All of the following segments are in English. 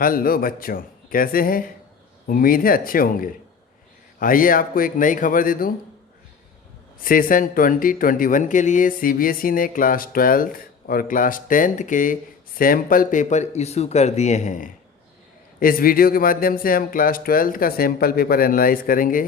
Hello बच्चों, कैसे हैं? उम्मीद है अच्छे होंगे। आइए आपको एक नई खबर दे दूं। सेशन 2021 के लिए सीबीएसई ने क्लास 12th और क्लास 10th के सैम्पल पेपर इशू कर दिए हैं। इस वीडियो के माध्यम से हम क्लास 12th का सैम्पल पेपर एनालाइज करेंगे।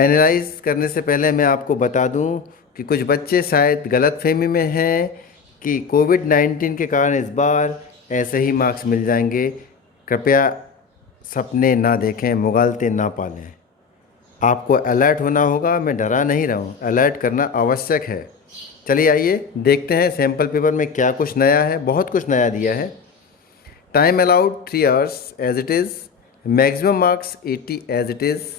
एनालाइज करने से पहले मैं आपको बता दूं कि कुछ बच्चे शायद गलतफहमी में हैं कि कोविड-19 के कारण इस बार ऐसे ही मार्क्स मिल जाएंगे। कृपया सपने ना देखें, मुगालते ना पालें। आपको अलर्ट होना होगा। मैं डरा नहीं रहा हूँ, अलर्ट करना आवश्यक है। चलिए आइए देखते हैं सैम्पल पेपर में क्या कुछ नया है। बहुत कुछ नया दिया है। Time allowed 3 hours as it is. Maximum marks 80 as it is.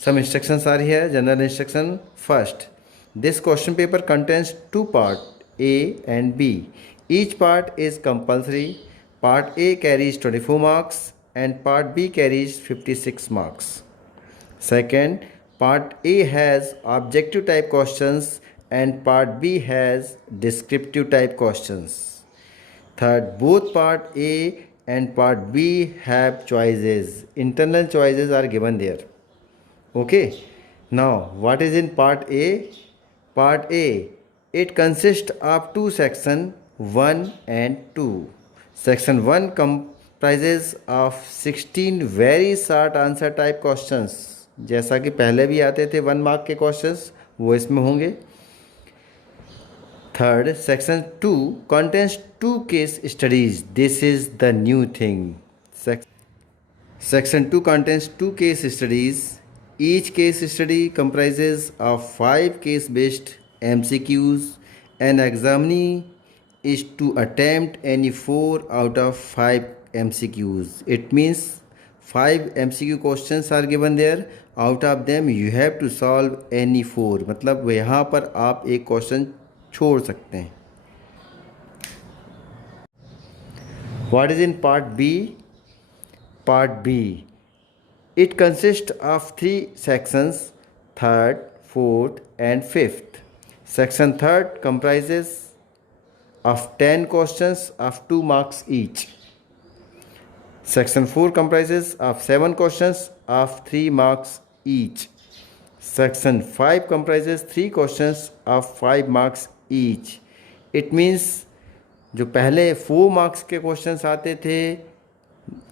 Some instructions are here. General instruction first. This question paper contains two parts, A and B. Each part is compulsory. Part A carries 24 marks and part B carries 56 marks. Second, part A has objective type questions and part B has descriptive type questions. Third, both part A and part B have choices. Internal choices are given there. Okay. Now, what is in part A? Part A, it consists of two sections, 1 and 2. Section 1 comprises of 16 very short answer type questions. जैसा कि पहले भी आते थे 1 mark के questions, वो इसमें होंगे। Third, section 2 contains two case studies. This is the new thing. Section 2 contains two case studies. Each case study comprises of 5 case-based MCQs. An examinee is to attempt any 4 out of 5 MCQs. It means 5 MCQ questions are given there. Out of them you have to solve any 4. मतलब यहाँ पर आप एक question छोड़ सकते हैं। What is in part B? Part B, it consists of 3 sections, 3rd, 4th and 5th. Section 3rd comprises of 10 questions of 2 marks each. Section 4 comprises of 7 questions of 3 marks each. Section 5 comprises 3 questions of 5 marks each. It means जो पहले 4 marks के questions आते थे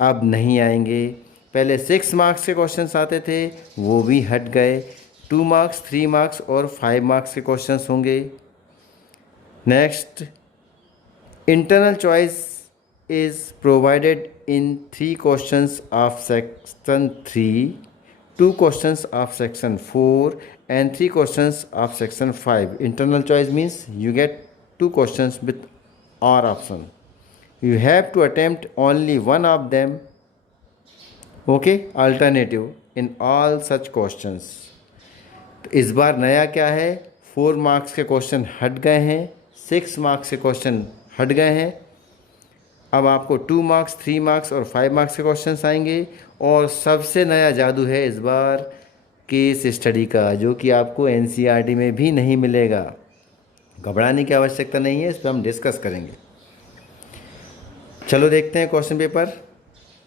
अब नहीं आएंगे। पहले 6 marks के क्वेश्चंस आते थे वो भी हट गए। 2 मार्क्स, 3 मार्क्स और 5 मार्क्स के क्वेश्चंस होंगे। Next, internal choice is provided in 3 questions of section 3, 2 questions of section 4 and 3 questions of section 5. Internal choice means you get 2 questions with R option. You have to attempt only one of them. Okay, alternative in all such questions. तो इस बार नया क्या है? 4 marks के question हट गए हैं, 6 marks के क्वेश्चन हट गए हैं। अब आपको 2 मार्क्स, 3 मार्क्स और 5 मार्क्स के क्वेश्चंस आएंगे। और सबसे नया जादू है इस बार केस स्टडी का, जो कि आपको एनसीईआरटी में भी नहीं मिलेगा। घबराने की आवश्यकता नहीं है, इस पर हम डिस्कस करेंगे। चलो देखते हैं question paper.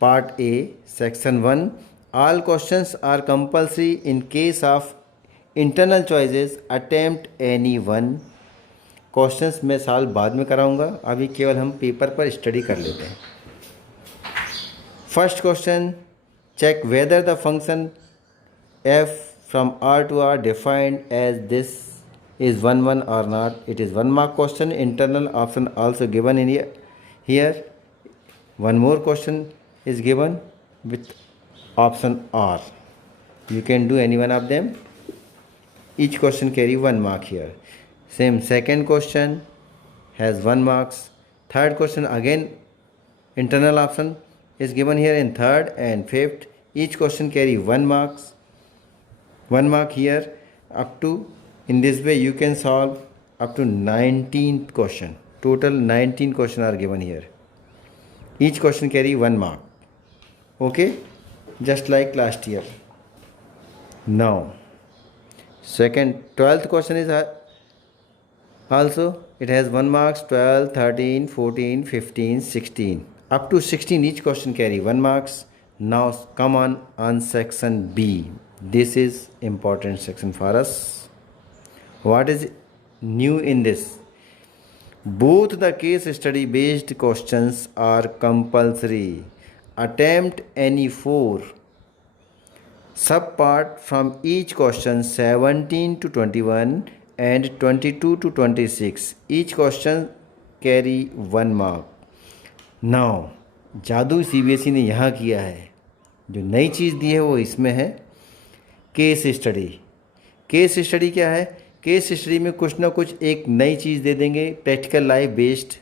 Part A, section 1, all questions are compulsory in case of internal choices, attempt any one. Questions मैं साल बाद में कराऊंगा, अभी केवल हम पेपर पर स्टडी कर लेते हैं। First question, check whether the function f from R to R defined as this is 1 1 or not. It is 1 mark question. Internal option also given in here. One more question is given with option R. You can do any one of them. Each question carry 1 mark here. Same second question has 1 marks. Third question again internal option is given here in third and fifth. Each question carry 1 marks. 1 mark here up to, in this way you can solve up to 19th question. Total 19 questions are given here. Each question carry 1 mark. Okay, just like last year. Now second 12th question is also, it has 1 marks, 12, 13, 14, 15, 16. Up to 16 each question carry 1 marks. Now come on section B. This is important section for us. What is new in this? Both the case study based questions are compulsory. Attempt any 4 subpart from each question 17 to 21 and 22 to 26. Each question carry 1 mark. Now जादू CBSE ने यहाँ किया है, जो नई चीज़ दी है वो इसमें है केस स्टडी। केस स्टडी क्या है? केस स्टडी में कुछ ना कुछ एक नई चीज़ दे देंगे, प्रैक्टिकल लाइफ बेस्ड,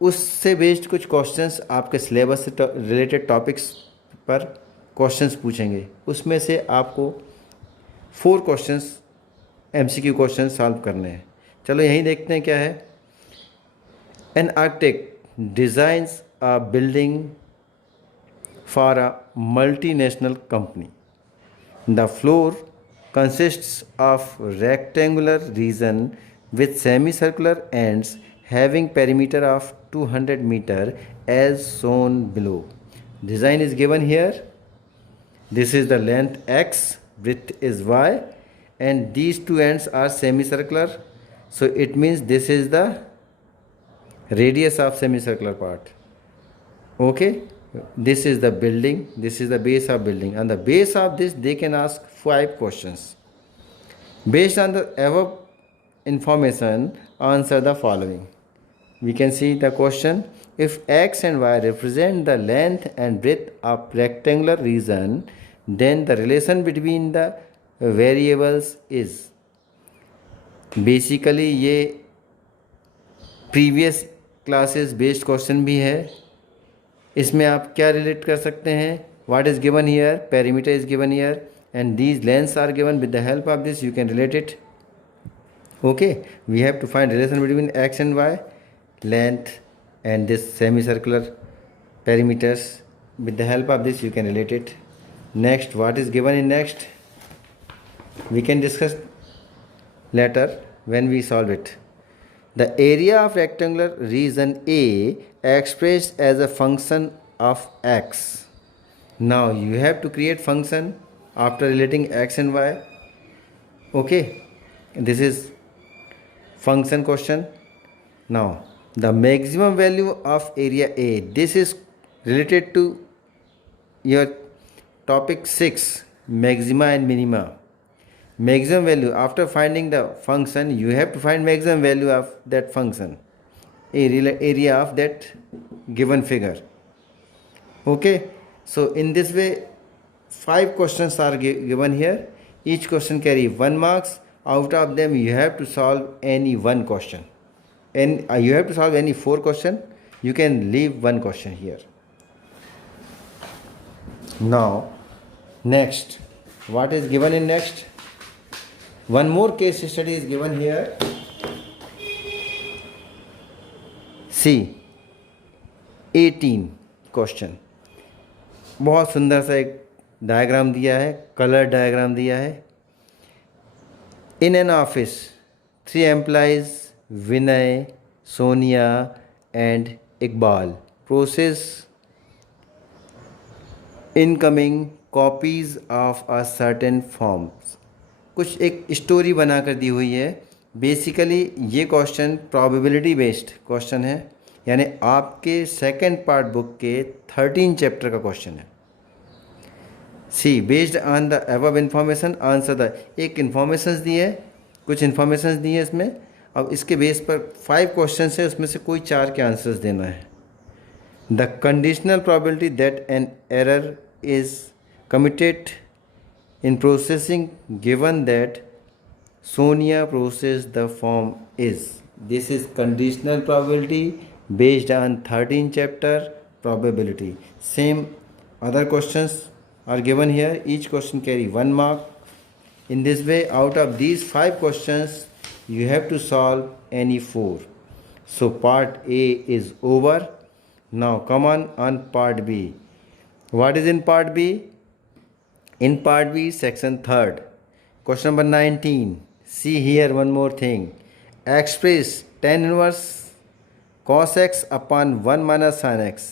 उससे बेस्ड कुछ क्वेश्चंस आपके सिलेबस से रिलेटेड टॉपिक्स पर क्वेश्चंस पूछेंगे। उसमें से आपको 4 क्वेश्चंस एमसीक्यू क्वेश्चंस सॉल्व करने हैं। चलो यहीं देखते हैं क्या है। An architect designs a building for a multinational company. The floor consists of rectangular region with semicircular ends having perimeter of 200 meter as shown below. Design is given here. This is the length x, width is y, and these two ends are semicircular. So it means this is the radius of semicircular part. Okay, this is the building, this is the base of building. On the base of this they can ask 5 questions. Based on the above information, answer the following. We can see the question. If x and y represent the length and breadth of rectangular region, then the relation between the variables is. Basically ये previous classes based question भी है। इसमें आप क्या relate कर सकते हैं? What is given here? Perimeter is given here and these lengths are given. With the help of this you can relate it. Okay, we have to find relation between X and Y, length and this semi circular perimeters. With the help of this you can relate it. Next, what is given in next we can discuss later when we solve it. The area of rectangular region A expressed as a function of x. Now you have to create function after relating x and y. Okay, this is function question. Now the maximum value of area A, this is related to your topic 6, maxima and minima. Maximum value, after finding the function you have to find maximum value of that function, area of that given figure. Okay, so in this way 5 questions are given here. Each question carry 1 marks. Out of them you have to solve any one question, and you have to solve any 4 question. You can leave 1 question here. Now next, what is given in next? One more case study is given here. See 18 question. बहुत सुंदर सा एक diagram दिया है, colour diagram दिया है. In an office 3 employees Vinay, Sonia and Iqbal process incoming copies of a certain forms. कुछ एक स्टोरी बनाकर दी हुई है. बेसिकली ये क्वेश्चन प्रोबेबिलिटी बेस्ड क्वेश्चन है, यानी आपके सेकंड पार्ट बुक के 13 चैप्टर का क्वेश्चन है. See based on the above information answer the. एक इन्फॉर्मेशन दी है, कुछ इन्फॉर्मेशन दी है इसमें. अब इसके बेस पर 5 क्वेश्चन है, उसमें से कोई 4 के आंसर्स देना है. The conditional probability that an error is committed in processing given that Sonia processed the form is. This is conditional probability based on 13 chapter probability. Same other questions are given here. Each question carry 1 mark. In this way, out of these 5 questions you have to solve any 4. So part A is over. Now come on part B. What is in part B? In part B, section 3rd, question number 19. See here one more thing. Express tan inverse cos x upon 1 minus sin x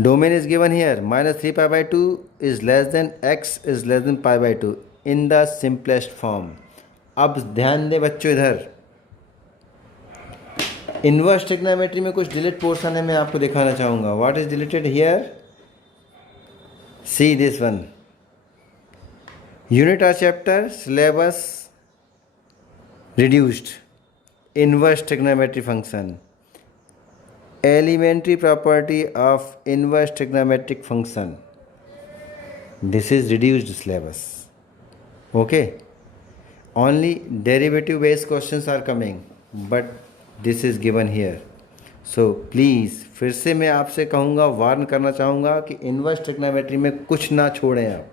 Domain is given here. Minus 3 pi by 2 is less than x is less than pi by 2 in the simplest form. अब ध्यान दें बच्चों, इधर inverse trigonometry में कुछ delete portion है, मैं आपको दिखाना चाहूँगा. What is deleted here? See this one. Unit और chapter syllabus reduced. Inverse trigonometry function. Elementary property of inverse trigonometric function. This is reduced syllabus. Okay. Only derivative based questions are coming, but this is given here. So please फिर से मैं आपसे कहूँगा, warn करना चाहूँगा कि inverse trigonometry में कुछ ना छोड़ें आप.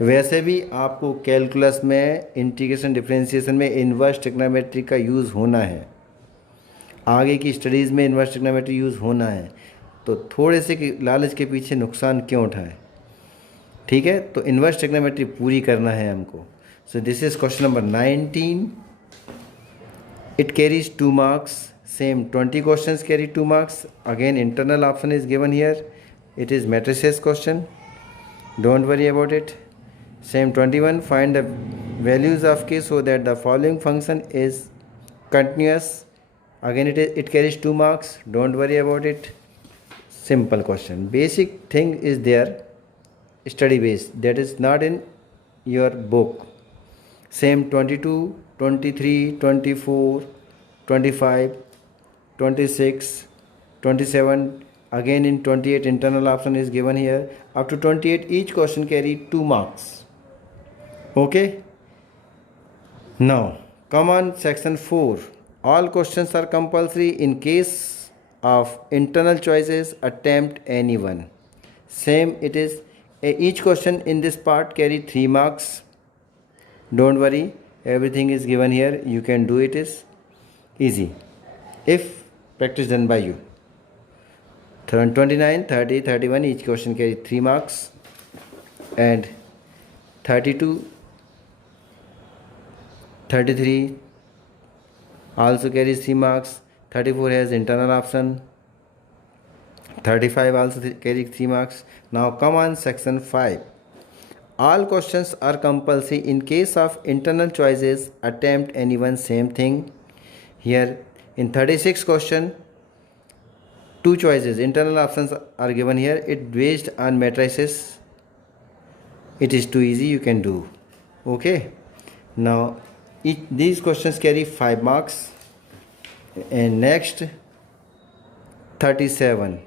वैसे भी आपको कैलकुलस में इंटीग्रेशन डिफरेंशिएशन में इन्वर्स ट्रिग्नोमेट्री का यूज़ होना है, आगे की स्टडीज़ में इन्वर्स ट्रिग्नोमेट्री यूज़ होना है, तो थोड़े से लालच के पीछे नुकसान क्यों उठाएं. ठीक है, तो इन्वर्स ट्रिग्नोमेट्री पूरी करना है हमको. So this is question number 19. It carries 2 marks. Same 20 questions carry 2 marks. Again internal option is given here. It is matrices question. Don't worry about it. Same 21. Find the values of k so that the following function is continuous. Again it carries 2 marks. Don't worry about it. Simple question. Basic thing is there, study based, that is not in your book. Same 22, 23, 24, 25, 26, 27. Again in 28 internal option is given here. Up to 28 each question carry 2 marks. Okay. Now come on section 4. All questions are compulsory. In case of internal choices, attempt any one. Same it is. Each question in this part carry 3 marks. Don't worry, everything is given here. You can do it. Is easy if practice done by you. 29, 30, 31 each question carry 3 marks, and 32, 33 also carries 3 marks. 34 has internal option. 35 also carries 3 marks. Now come on section 5. All questions are compulsory. In case of internal choices, attempt any one. Same thing here. In 36 question, 2 choices, internal options are given here. It based on matrices. It is too easy, you can do. Okay. Now these questions carry 5 marks. And next 37.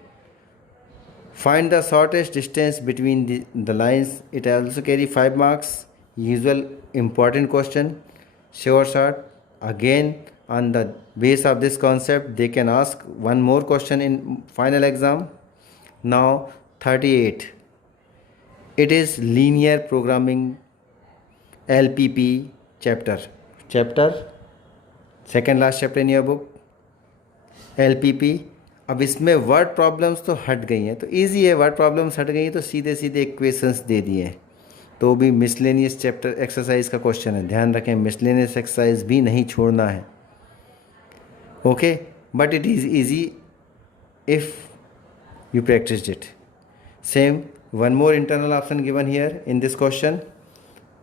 Find the shortest distance between the lines. It also carry 5 marks. Usual important question, short. Again on the base of this concept they can ask one more question in final exam. Now 38. It is linear programming, LPP chapter second last chapter in your book, LPP. अब इसमें word problems तो हट गई हैं, तो easy है. Word problems हट गई हैं तो सीधे सीधे इक्वेशंस दे दिए हैं. तो भी मिसलेनियस चैप्टर एक्सरसाइज का क्वेश्चन है, ध्यान रखें. मिसलेनियस एक्सरसाइज भी नहीं छोड़ना है. Okay, but it is easy if you practiced it. Same, one more internal option given here in this question.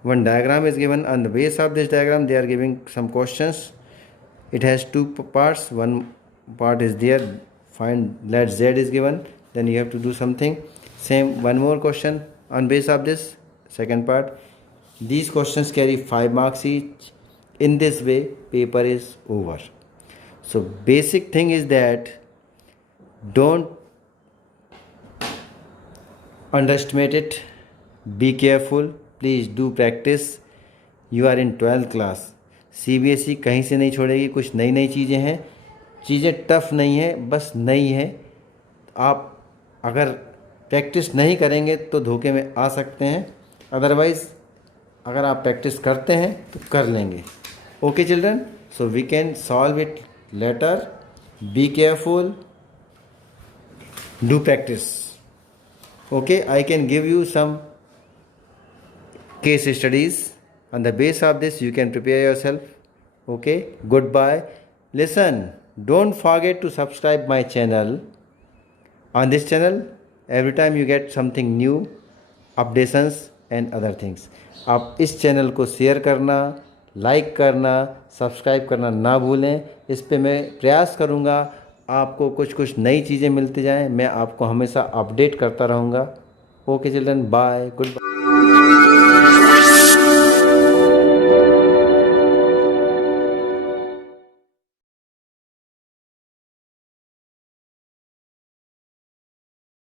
One diagram is given. On the base of this diagram they are giving some questions. It has 2 parts. One part is there, find let z is given, then you have to do something. Same, one more question on base of this second part. These questions carry 5 marks each. In this way paper is over. So basic thing is that don't underestimate it. Be careful. Please do practice. You are in 12th class. CBSE कहीं से नहीं छोड़ेगी. कुछ नई नई चीज़ें हैं. चीज़ें टफ नहीं है, बस नई है. आप अगर प्रैक्टिस नहीं करेंगे तो धोखे में आ सकते हैं. अदरवाइज़ अगर आप प्रैक्टिस करते हैं तो कर लेंगे. Okay children, so we can solve it later. Be careful, do practice. Okay, I can give you some case studies. On the base of this you can prepare yourself. Okay, goodbye. Listen, don't forget to subscribe my channel. On this channel every time you get something new, updations and other things. आप इस channel को share करना, like करना, subscribe करना ना भूलें। इस पे मैं प्रयास करूँगा आपको कुछ कुछ नई चीज़ें मिलती जाएं, मैं आपको हमेशा अपडेट करता रहूँगा। Okay children, bye, good bye.